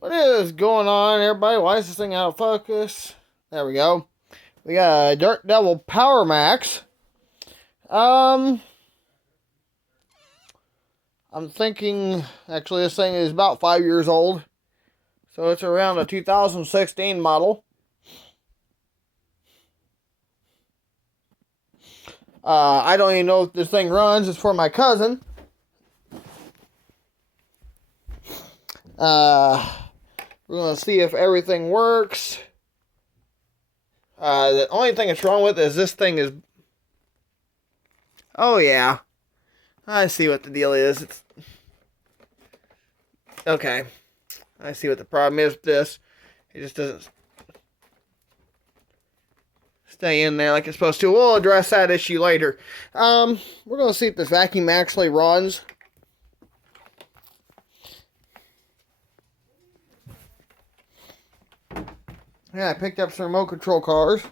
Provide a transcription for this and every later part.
What is going on, everybody? Why is this thing out of focus? There we go. We got a Devil Powermax. I'm thinking, actually, this thing is about 5 years old. So it's around a 2016 model. I don't even know if this thing runs. It's for my cousin. We're going to see if everything works. The only thing that's wrong with it is this thing is... Oh, yeah. I see what the deal is. It's... Okay. I see what the problem is with this. It just doesn't stay in there like it's supposed to. We'll address that issue later. We're going to see if this vacuum actually runs. Yeah, I picked up some remote control cars,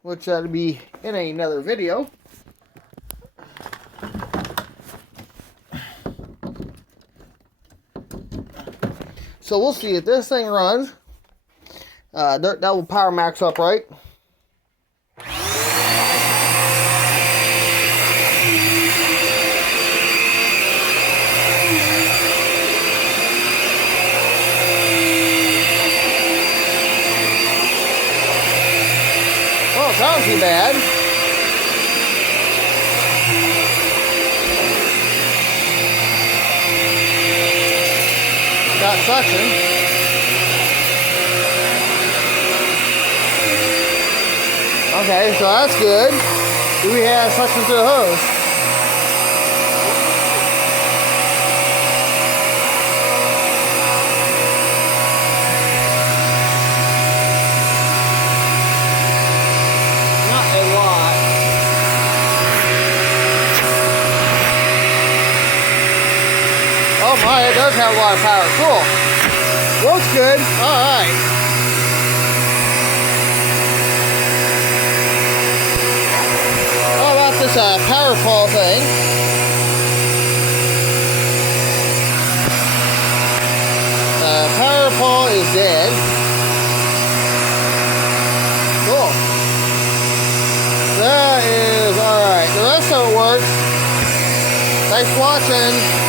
which that'll be in another video. So we'll see if this thing runs. Devil Powermax upright. Well, it sounds too bad. Got suction. Okay, so that's good. Do we have suction to the hose? Not a lot. Oh my, it does have a lot of power. Cool. Looks good. Alright. This power pole thing. Power pole is dead. Cool. That is alright. The rest of it works. Thanks for watching.